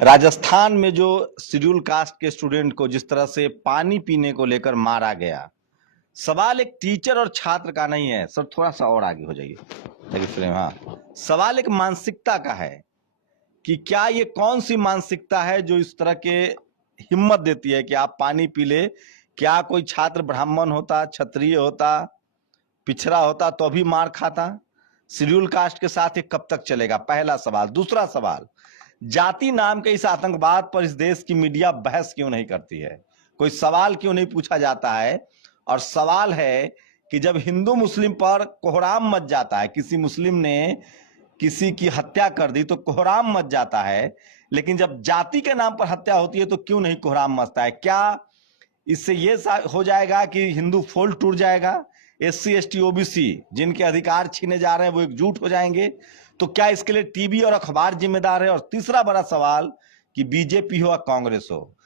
राजस्थान में जो schedule caste के स्टूडेंट को जिस तरह से पानी पीने को लेकर मारा गया, सवाल एक टीचर और छात्र का नहीं है। सर थोड़ा सा और आगे हो जाइए देखिए फ्रेम। हाँ, सवाल एक मानसिकता का है कि क्या ये कौन सी मानसिकता है जो इस तरह के हिम्मत देती है कि आप पानी पी ले। क्या कोई छात्र ब्राह्मण होता, क्षत्रिय होता, पिछड़ा होता तो भी मार खाता? शेड्यूल कास्ट के साथ ये कब तक चलेगा? पहला सवाल। दूसरा सवाल, जाति नाम के इस आतंकवाद पर इस देश की मीडिया बहस क्यों नहीं करती है? कोई सवाल क्यों नहीं पूछा जाता है? और सवाल है कि जब हिंदू मुस्लिम पर कोहराम मच जाता है, किसी मुस्लिम ने किसी की हत्या कर दी तो कोहराम मच जाता है, लेकिन जब जाति के नाम पर हत्या होती है तो क्यों नहीं कोहराम मचता है? क्या इससे ये हो जाएगा कि हिंदू फोल्ड टूट जाएगा? SC ST OBC जिनके अधिकार छीने जा रहे हैं वो एकजुट हो जाएंगे? तो क्या इसके लिए टीवी और अखबार जिम्मेदार है? और तीसरा बड़ा सवाल कि बीजेपी हो या कांग्रेस हो,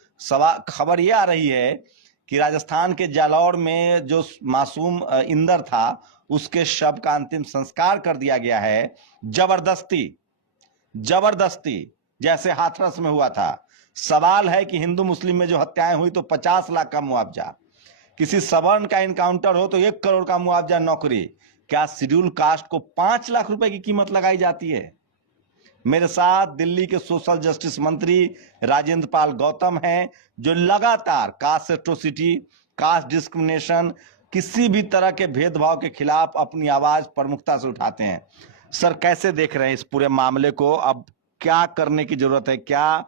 खबर यह आ रही है कि राजस्थान के जालौर में जो मासूम इंदर था उसके शव का अंतिम संस्कार कर दिया गया है जबरदस्ती, जैसे हाथरस में हुआ था। सवाल है कि हिंदू मुस्लिम में जो हत्याएं हुई तो 50 लाख का मुआवजा, किसी सवर्ण का इनकाउंटर हो तो 1 करोड़ का मुआवजा, नौकरी। क्या शेड्यूल कास्ट को 5 लाख रुपए की कीमत लगाई जाती है? मेरे साथ दिल्ली के सोशल जस्टिस मंत्री राजेंद्र पाल गौतम हैं, जो लगातार कास्ट एट्रोसिटी, कास्ट डिस्क्रिमिनेशन, किसी भी तरह के भेदभाव के खिलाफ अपनी आवाज प्रमुखता से उठाते हैं। सर कैसे देख रहे हैं इस पूरे मामले को? अब क्या करने की जरूरत है? क्या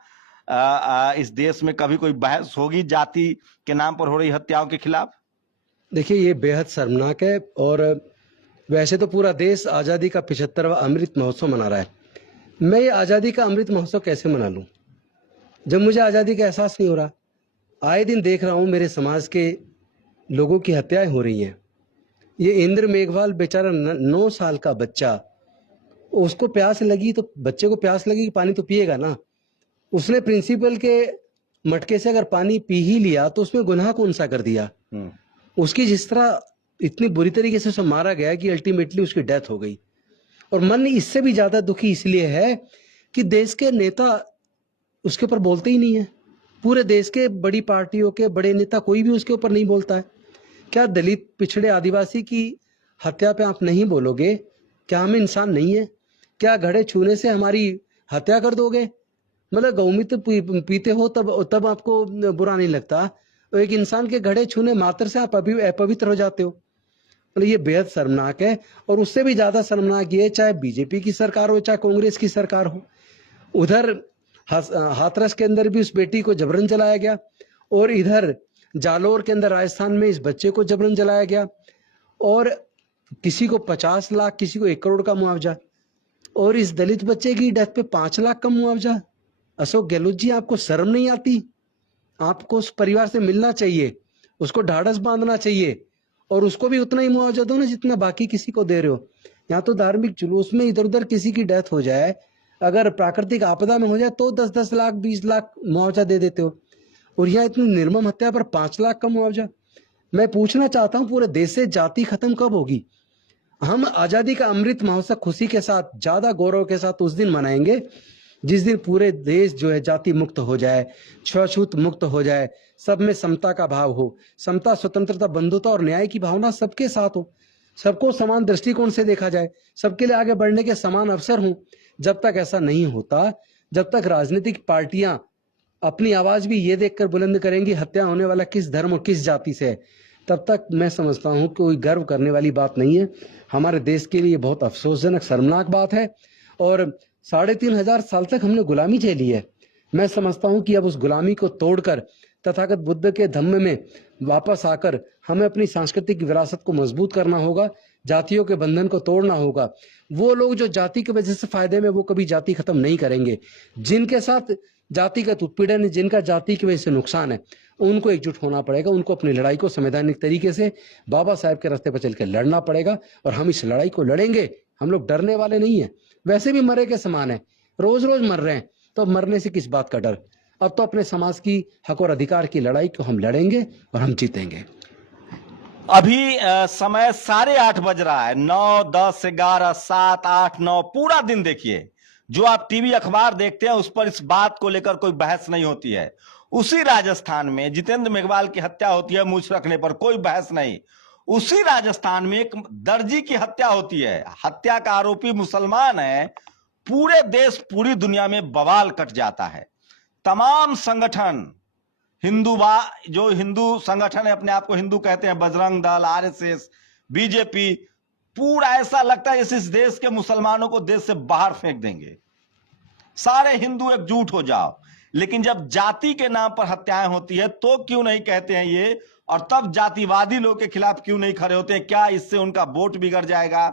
इस देश में कभी कोई बहस होगी जाति के नाम पर हो रही हत्याओं के खिलाफ? देखिए, ये बेहद शर्मनाक है। और वैसे तो पूरा देश आज़ादी का 75वां अमृत महोत्सव मना रहा है। मैं ये आज़ादी का अमृत महोत्सव कैसे मना लूं जब मुझे आज़ादी का एहसास नहीं हो रहा? आए दिन देख रहा हूं मेरे समाज के लोगों की हत्याएं हो रही हैं। ये इंद्र मेघवाल बेचारा 9 साल का बच्चा, उसको प्यास लगी तो बच्चे को प्यास लगी, पानी तो पिएगा ना। उसने प्रिंसिपल के मटके से अगर पानी पी ही लिया तो उसमें गुनाह कौन सा कर दिया? उसकी जिस तरह इतनी बुरी तरीके से उसे मारा गया कि अल्टीमेटली उसकी डेथ हो गई। और मन इससे भी ज्यादा दुखी इसलिए है कि देश के नेता उसके ऊपर बोलते ही नहीं है। पूरे देश के बड़ी पार्टियों के बड़े नेता कोई भी उसके ऊपर नहीं बोलता है। क्या दलित, पिछड़े, आदिवासी की हत्या पे आप नहीं बोलोगे? क्या हम इंसान नहीं है? क्या घड़े छूने से हमारी हत्या कर दोगे? मतलब गौमूत्र पीते हो तब आपको बुरा नहीं लगता? तो एक इंसान के घड़े छूने मात्र से आप अभी अपवित्र हो जाते हो। मतलब ये बेहद शर्मनाक है। और उससे भी ज्यादा शर्मनाक ये, चाहे बीजेपी की सरकार हो चाहे कांग्रेस की सरकार हो, उधर हाथरस के अंदर भी उस बेटी को जबरन जलाया गया, और इधर जालोर के अंदर राजस्थान में इस बच्चे को जबरन जलाया गया, और किसी को 50 लाख, किसी को 1 करोड़ का मुआवजा, और इस दलित बच्चे की डेथ पे 5 लाख का मुआवजा। अशोक गहलोत जी, आपको शर्म नहीं आती? आपको उस परिवार से मिलना चाहिए, उसको ढाढ़स बांधना चाहिए, और उसको भी उतना ही मुआवजा दो ना जितना बाकी किसी को दे रहे हो। यहाँ तो धार्मिक जुलूस में इधर उधर किसी की डेथ हो जाए, अगर प्राकृतिक आपदा में हो जाए तो 10-10 लाख 20 लाख मुआवजा दे देते हो, और यहाँ इतनी निर्मम हत्या पर 5 लाख का मुआवजा। मैं पूछना चाहता हूँ, पूरे देश से जाति खत्म कब होगी? हम आजादी का अमृत महोत्सव खुशी के साथ, ज्यादा गौरव के साथ उस दिन मनाएंगे जिस दिन पूरे देश जो है जाति मुक्त हो जाए, छूत मुक्त हो जाए, सब में समता का भाव हो, समता, स्वतंत्रता, बंधुता और न्याय की भावना सबके साथ हो, सबको समान दृष्टिकोण से देखा जाए, सबके लिए आगे बढ़ने के समान अवसर हों। जब तक ऐसा नहीं होता, जब तक राजनीतिक पार्टियां अपनी आवाज भी ये देखकर बुलंद करेंगी हत्या होने वाला किस धर्म और किस जाति से है, तब तक मैं समझता हूं कोई गर्व करने वाली बात नहीं है। हमारे देश के लिए बहुत अफसोसजनक, शर्मनाक बात है। और 3500 साल तक हमने गुलामी झेली है। मैं समझता हूं कि अब उस गुलामी को तोड़कर तथागत बुद्ध के धम्म में वापस आकर हमें अपनी सांस्कृतिक विरासत को मजबूत करना होगा, जातियों के बंधन को तोड़ना होगा। वो लोग जो जाति की वजह से फायदे में, वो कभी जाति खत्म नहीं करेंगे। जिनके साथ जातिगत उत्पीड़न है, जिनका जाति की वजह से नुकसान है, उनको एकजुट होना पड़ेगा। उनको अपनी लड़ाई को संवैधानिक तरीके से बाबा साहब के रास्ते पर चलकर लड़ना पड़ेगा, और हम इस लड़ाई को लड़ेंगे। हम लोग डरने वाले नहीं है, वैसे भी मरे के समान है, रोज रोज मर रहे हैं, तो मरने से किस बात का डर? अब तो अपने समाज की हक और अधिकार की लड़ाई को हम लड़ेंगे और हम जीतेंगे। अभी समय 8:30 बज रहा है। 9, 10, 11, 7, 8, 9 पूरा दिन देखिए, जो आप टीवी अखबार देखते हैं उस पर इस बात को लेकर कोई बहस नहीं होती है। उसी राजस्थान में जितेंद्र मेघवाल की हत्या होती है मूछ रखने पर, कोई बहस नहीं। उसी राजस्थान में एक दर्जी की हत्या होती है, हत्या का आरोपी मुसलमान है, पूरे देश पूरी दुनिया में बवाल कट जाता है। तमाम संगठन जो हिंदू संगठन है, अपने आप को हिंदू कहते हैं, बजरंग दल, आरएसएस, बीजेपी, पूरा ऐसा लगता है जैसे इस देश के मुसलमानों को देश से बाहर फेंक देंगे, सारे हिंदू एकजुट हो जाओ। लेकिन जब जाति के नाम पर हत्याएं होती है तो क्यों नहीं कहते हैं ये, और तब जातिवादी लोग के खिलाफ क्यों नहीं खड़े होते हैं? क्या इससे उनका वोट बिगड़ जाएगा?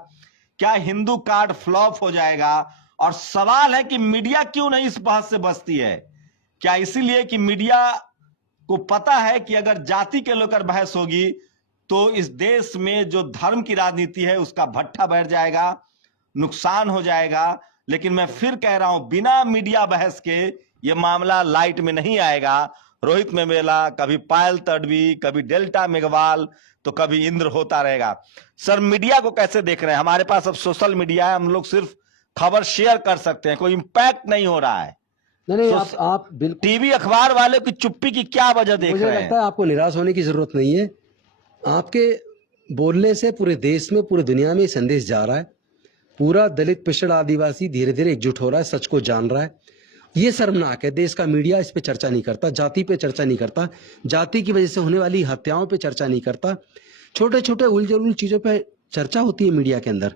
क्या हिंदू कार्ड फ्लॉप हो जाएगा? और सवाल है कि मीडिया क्यों नहीं इस बहस से बचती है? क्या इसीलिए कि मीडिया को पता है कि अगर जाति के लेकर बहस होगी तो इस देश में जो धर्म की राजनीति है उसका भट्ठा बैठ जाएगा, नुकसान हो जाएगा। लेकिन मैं फिर कह रहा हूं, बिना मीडिया बहस के ये मामला लाइट में नहीं आएगा। रोहित मेवेला, कभी पायल तडवी, कभी डेल्टा मेघवाल, तो कभी इंद्र होता रहेगा। सर, मीडिया को कैसे देख रहे हैं? हमारे पास अब सोशल मीडिया है, हम लोग सिर्फ खबर शेयर कर सकते हैं, कोई इंपैक्ट नहीं हो रहा है। नहीं, आप बिल्कुल टीवी अखबार वाले की चुप्पी की क्या वजह देख रहे हैं? मुझे लगता है आपको निराश होने की जरूरत नहीं है। आपके बोलने से पूरे देश में, पूरी दुनिया में ये संदेश जा रहा है। पूरा दलित, पिछड़ा, आदिवासी धीरे धीरे एकजुट हो रहा है, सच को जान रहा है। ये शर्मनाक है, देश का मीडिया इस पे चर्चा नहीं करता, जाति पे चर्चा नहीं करता, जाति की वजह से होने वाली हत्याओं पे चर्चा नहीं करता। छोटे छोटे उलझुल चीजों पे चर्चा होती है मीडिया के अंदर,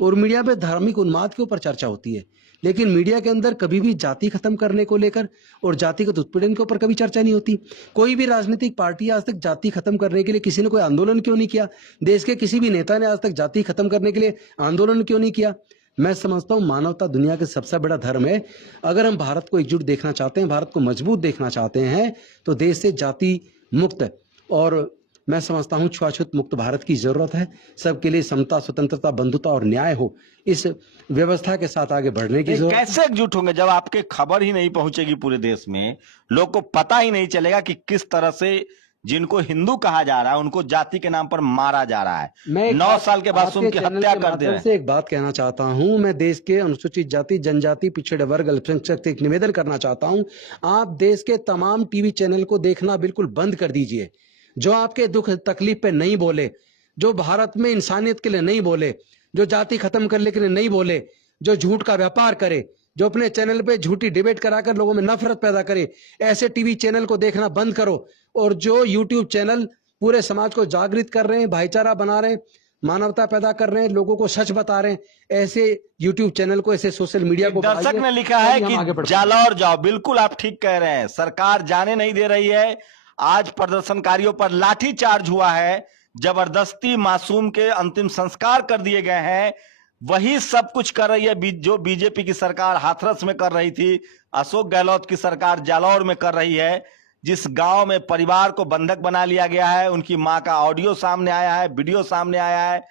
और मीडिया पे धार्मिक उन्माद के ऊपर चर्चा होती है। लेकिन मीडिया के अंदर कभी भी जाति खत्म करने को लेकर और जातिगत उत्पीड़न के ऊपर कभी चर्चा नहीं होती। कोई भी राजनीतिक पार्टी आज तक जाति खत्म करने के लिए किसी ने कोई आंदोलन क्यों नहीं किया? देश के किसी भी नेता ने आज तक जाति खत्म करने के लिए आंदोलन क्यों नहीं किया? मैं समझता हूं मानवता दुनिया का सबसे बड़ा धर्म है। अगर हम भारत को एकजुट देखना चाहते हैं, भारत को मजबूत देखना चाहते हैं, तो देश से जाति मुक्त और मैं समझता हूं छुआछूत मुक्त भारत की जरूरत है। सबके लिए समता, स्वतंत्रता, बंधुता और न्याय हो, इस व्यवस्था के साथ आगे बढ़ने की जरूरत है। कैसे एकजुट होंगे जब आपके खबर ही नहीं पहुंचेगी पूरे देश में? लोग को पता ही नहीं चलेगा कि किस तरह से जिनको हिंदू कहा जा रहा है उनको जाति के नाम पर मारा जा रहा है। मैं 9 साल के बाद उनकी हत्या कर दे रहे हैं। से एक बात कहना चाहता हूं, मैं देश के अनुसूचित जाति, जनजाति, पिछड़े वर्ग, अल्पसंख्यक से एक निवेदन करना चाहता हूं, आप देश के तमाम टीवी चैनल को देखना बिल्कुल बंद कर दीजिए। जो आपके दुख तकलीफ पे नहीं बोले, जो भारत में इंसानियत के लिए नहीं बोले, जो जाति खत्म करने के लिए नहीं बोले, जो झूठ का व्यापार करे, जो अपने चैनल पे झूठी डिबेट कराकर लोगों में नफरत पैदा करे, ऐसे टीवी चैनल को देखना बंद करो। और जो यूट्यूब चैनल पूरे समाज को जागृत कर रहे हैं, भाईचारा बना रहे हैं, मानवता पैदा कर रहे हैं, लोगों को सच बता रहे हैं, ऐसे यूट्यूब चैनल को, ऐसे सोशल मीडिया को दर्शक ने लिखा है कि जालौर जाओ। बिल्कुल आप ठीक कह रहे हैं, सरकार जाने नहीं दे रही है। आज प्रदर्शनकारियों पर लाठी चार्ज हुआ है, जबरदस्ती मासूम के अंतिम संस्कार कर दिए गए हैं। वही सब कुछ कर रही है जो बीजेपी की सरकार हाथरस में कर रही थी, अशोक गहलोत की सरकार जालौर में कर रही है। जिस गांव में परिवार को बंधक बना लिया गया है, उनकी मां का ऑडियो सामने आया है, वीडियो सामने आया है।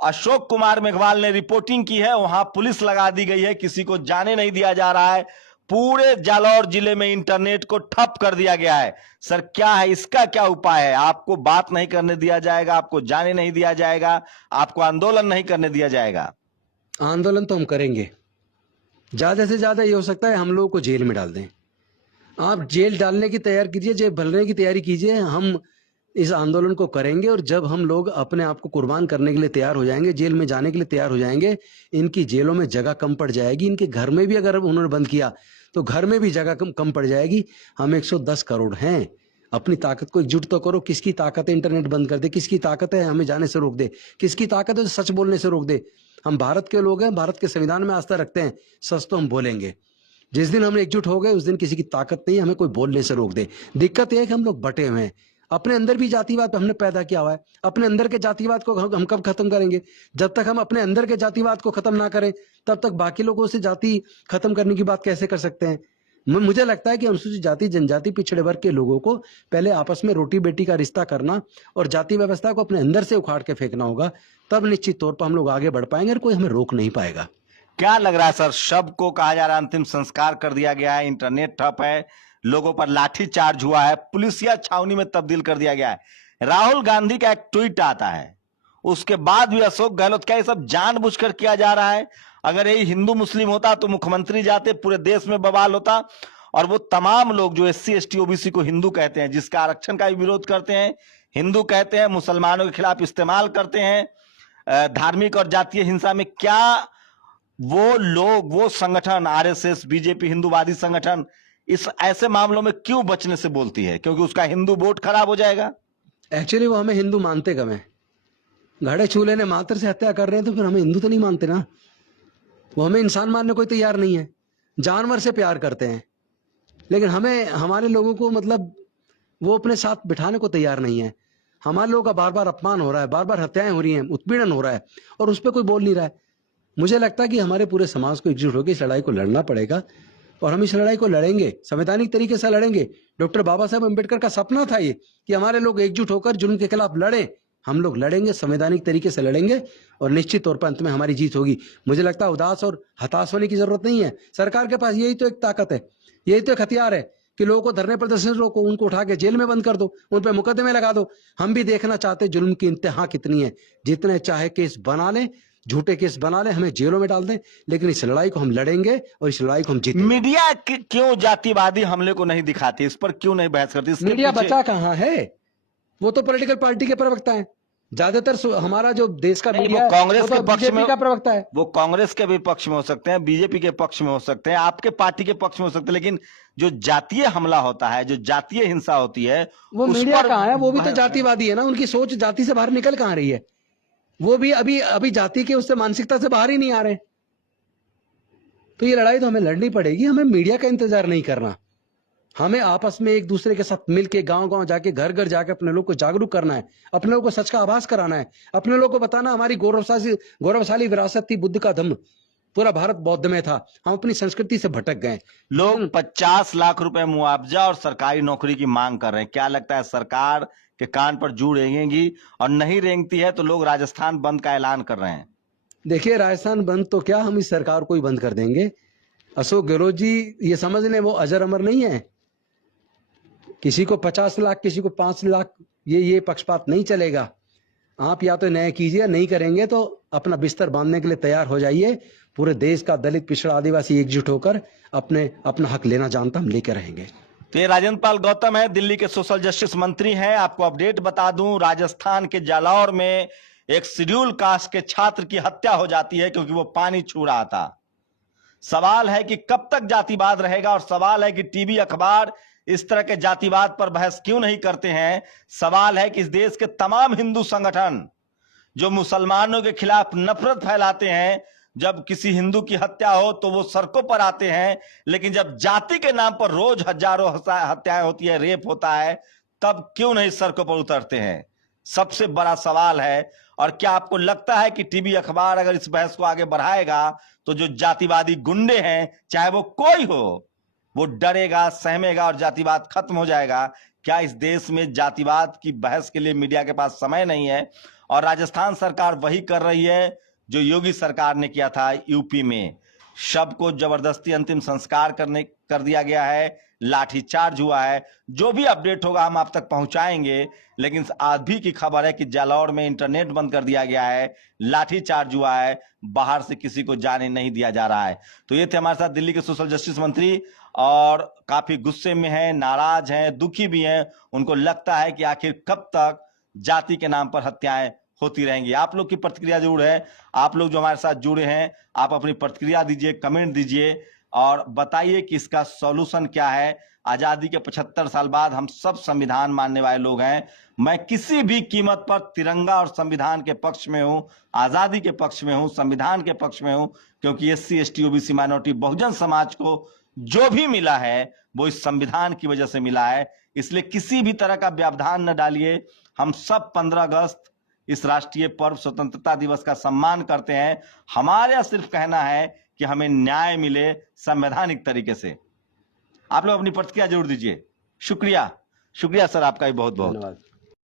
अशोक कुमार मेघवाल ने रिपोर्टिंग की है, वहां पुलिस लगा दी गई है, किसी को जाने नहीं दिया जा रहा है। पूरे जालौर जिले में इंटरनेट को ठप कर दिया गया है। सर, क्या है इसका, क्या उपाय है? आपको बात नहीं करने दिया जाएगा, आपको जाने नहीं दिया जाएगा, आपको आंदोलन नहीं करने दिया जाएगा? आंदोलन तो हम करेंगे। ज्यादा से ज्यादा ये हो सकता है हम लोगों को जेल में डाल दें। आप जेल डालने की तैयारी कीजिए, जेल भरने की तैयारी कीजिए। हम इस आंदोलन को करेंगे, और जब हम लोग अपने आप को कुर्बान करने के लिए तैयार हो जाएंगे, जेल में जाने के लिए तैयार हो जाएंगे, इनकी जेलों में जगह कम पड़ जाएगी। इनके घर में भी अगर उन्होंने बंद किया तो घर में भी जगह कम पड़ जाएगी। हम 110 करोड़ हैं, अपनी ताकत को एकजुट तो करो। किसकी ताकत है इंटरनेट बंद कर दे? किसकी ताकत है हमें जाने से रोक दे? किसकी ताकत है सच बोलने से रोक दे? हम भारत के लोग हैं, भारत के संविधान में आस्था रखते हैं, सच तो हम बोलेंगे। जिस दिन हम एकजुट हो गए उस दिन किसी की ताकत नहीं हमें कोई बोलने से रोक दे। दिक्कत यह है कि हम लोग बटे हुए हैं, अपने अंदर भी जातिवाद हमने पैदा किया हुआ है। अपने अंदर के जातिवाद को हम कब खत्म करेंगे? जब तक हम अपने अंदर के जातिवाद को खत्म ना करें तब तक बाकी लोगों से जाति खत्म करने की बात कैसे कर सकते हैं? मुझे लगता है कि अनुसूचित जाति, जनजाति, पिछड़े वर्ग के लोगों को पहले आपस में रोटी बेटी का रिश्ता करना और जाति व्यवस्था को अपने अंदर से उखाड़ के फेंकना होगा, तब निश्चित तौर पर हम लोग आगे बढ़ पाएंगे और कोई हमें रोक नहीं पाएगा। क्या लग रहा है सर? शव को कहा जा रहा है अंतिम संस्कार कर दिया गया है, इंटरनेट ठप है, लोगों पर लाठी चार्ज हुआ है, पुलिसिया छावनी में तब्दील कर दिया गया है। राहुल गांधी का एक ट्वीट आता है, उसके बाद भी अशोक गहलोत, क्या ये सब जानबूझकर किया जा रहा है? अगर यही हिंदू मुस्लिम होता तो मुख्यमंत्री जाते, पूरे देश में बवाल होता। और वो तमाम लोग जो SC ST OBC को हिंदू कहते हैं, जिसका आरक्षण का भी विरोध करते हैं, हिंदू कहते हैं, मुसलमानों के खिलाफ इस्तेमाल करते हैं धार्मिक और जातीय हिंसा में, क्या वो लोग, वो संगठन RSS BJP हिंदूवादी संगठन इस ऐसे मामलों में क्यों बचने से बोलती है? क्योंकि उसका हिंदू वोट खराब हो जाएगा। एक्चुअली वो हमें हिंदू मानते कम है। घड़े चूल्हे ने मात्र से हत्या कर रहे हैं तो फिर हमें हिंदू तो नहीं मानते ना। वो हमें इंसान मानने को तैयार नहीं है, जानवर से प्यार करते हैं, लेकिन हमें, हमारे लोगों को मतलब वो अपने साथ बिठाने को तैयार नहीं है। हमारे लोगों का बार बार अपमान हो रहा है, बार बार हत्याएं हो रही हैं, उत्पीड़न हो रहा है, और उस पर कोई बोल नहीं रहा है। मुझे लगता है कि हमारे पूरे समाज को एकजुट होकर इस लड़ाई को लड़ना पड़ेगा, और हम इस लड़ाई को लड़ेंगे, संवैधानिक तरीके से लड़ेंगे। डॉक्टर बाबा साहब अम्बेडकर का सपना था ये कि हमारे लोग एकजुट होकर जुल्म के खिलाफ लड़ें। हम लोग लड़ेंगे, संवैधानिक तरीके से लड़ेंगे, और निश्चित तौर पर अंत में हमारी जीत होगी। मुझे लगता है उदास और हताश होने की जरूरत नहीं है। सरकार के पास यही तो एक ताकत है, यही तो एक हथियार है कि लोगों को धरने प्रदर्शन रोको, उनको उठा के जेल में बंद कर दो, उन पर मुकदमे लगा दो। हम भी देखना चाहते जुल्म की इंतहा कितनी है। जितने चाहे केस बना लें, झूठे केस बना लें, हमें जेलों में डाल दें, लेकिन इस लड़ाई को हम लड़ेंगे और इस लड़ाई को हम जीतेंगे। मीडिया क्यों जातिवादी हमले को नहीं दिखाती? इस पर क्यों नहीं बहस करती? मीडिया बचा कहाँ है? वो तो पॉलिटिकल पार्टी के प्रवक्ता है ज्यादातर। हमारा जो देश का मीडिया वो कांग्रेस के पक्ष में का प्रवक्ता है। वो कांग्रेस के भी पक्ष में हो सकते हैं, BJP के पक्ष में हो सकते हैं, आपके पार्टी के पक्ष में हो सकते हैं, लेकिन जो जातीय हमला होता है, जो जातीय हिंसा होती है, वो मीडिया कहाँ है? वो भी तो जातिवादी है ना। उनकी सोच जाति से बाहर निकल कहाँ रही है? वो भी अभी जाति के उससे मानसिकता से बाहर ही नहीं आ रहे। तो ये लड़ाई तो हमें लड़नी पड़ेगी। हमें मीडिया का इंतजार नहीं करना, हमें आपस में एक दूसरे के साथ मिलके गांव गांव जाके, घर घर जाके अपने लोग को जागरूक करना है, अपने लोग को सच का आभास कराना है, अपने लोग को बताना हमारी गौरवशाली विरासत थी, बुद्ध का धम्म, पूरा भारत बौद्ध में था, हम अपनी संस्कृति से भटक गए। लोग 50 लाख रुपए मुआवजा और सरकारी नौकरी की मांग कर रहे हैं। क्या लगता है सरकार के कान पर जू रेंगेगी? और नहीं रेंगती है तो लोग राजस्थान बंद का ऐलान कर रहे हैं। देखिए, राजस्थान बंद तो क्या, हम इस सरकार को ही बंद कर देंगे। अशोक गहलोत जी ये समझ लें, वो अजर अमर नहीं है। किसी को 50 लाख, किसी को 5 लाख, ये पक्षपात नहीं चलेगा। आप या तो न्याय कीजिए, नहीं करेंगे तो अपना बिस्तर बांधने के लिए तैयार हो जाइए। पूरे देश का दलित, पिछड़ा, आदिवासी एकजुट होकर अपना हक लेना जानता हम लेकर रहेंगे। तो ये राजेंद्र पाल गौतम है, दिल्ली के सोशल जस्टिस मंत्री हैं। आपको अपडेट बता दूं, राजस्थान के जालौर में एक शेड्यूल कास्ट के छात्र की हत्या हो जाती है क्योंकि वो पानी छू रहा था। सवाल है कि कब तक जातिवाद रहेगा, और सवाल है कि टीवी अखबार इस तरह के जातिवाद पर बहस क्यों नहीं करते हैं। सवाल है कि इस देश के तमाम हिंदू संगठन जो मुसलमानों के खिलाफ नफरत फैलाते हैं, जब किसी हिंदू की हत्या हो तो वो सड़कों पर आते हैं, लेकिन जब जाति के नाम पर रोज हजारों हत्याएं होती है, रेप होता है, तब क्यों नहीं सड़कों पर उतरते हैं? सबसे बड़ा सवाल है। और क्या आपको लगता है कि टीवी अखबार अगर इस बहस को आगे बढ़ाएगा तो जो जातिवादी गुंडे हैं, चाहे वो कोई हो, वो डरेगा, सहमेगा और जातिवाद खत्म हो जाएगा? क्या इस देश में जातिवाद की बहस के लिए मीडिया के पास समय नहीं है? और राजस्थान सरकार वही कर रही है जो योगी सरकार ने किया था यूपी में। शव को जबरदस्ती अंतिम संस्कार कर दिया गया है, लाठीचार्ज हुआ है। जो भी अपडेट होगा हम आप तक पहुंचाएंगे, लेकिन अभी की खबर है कि जालौर में इंटरनेट बंद कर दिया गया है, लाठीचार्ज हुआ है, बाहर से किसी को जाने नहीं दिया जा रहा है। तो ये थे हमारे साथ दिल्ली के सोशल जस्टिस मंत्री, और काफी गुस्से में हैं, नाराज हैं, दुखी भी हैं। उनको लगता है कि आखिर कब तक जाति के नाम पर हत्याएं होती रहेंगी। आप लोग की प्रतिक्रिया जरूर है। आप लोग जो हमारे साथ जुड़े हैं, आप अपनी प्रतिक्रिया दीजिए, कमेंट दीजिए और बताइए कि इसका सॉल्यूशन क्या है। आजादी के 75 साल बाद हम सब संविधान मानने वाले लोग हैं। मैं किसी भी कीमत पर तिरंगा और संविधान के पक्ष में हूं, आजादी के पक्ष में हूं, संविधान के पक्ष में हूं, क्योंकि SC ST OBC minority Bahujan Samaj को जो भी मिला है वो इस संविधान की वजह से मिला है। इसलिए किसी भी तरह का व्यवधान न डालिए। हम सब 15 अगस्त इस राष्ट्रीय पर्व स्वतंत्रता दिवस का सम्मान करते हैं। हमारा सिर्फ कहना है कि हमें न्याय मिले संवैधानिक तरीके से। आप लोग अपनी प्रतिक्रिया जरूर दीजिए। शुक्रिया सर, आपका भी बहुत बहुत धन्यवाद।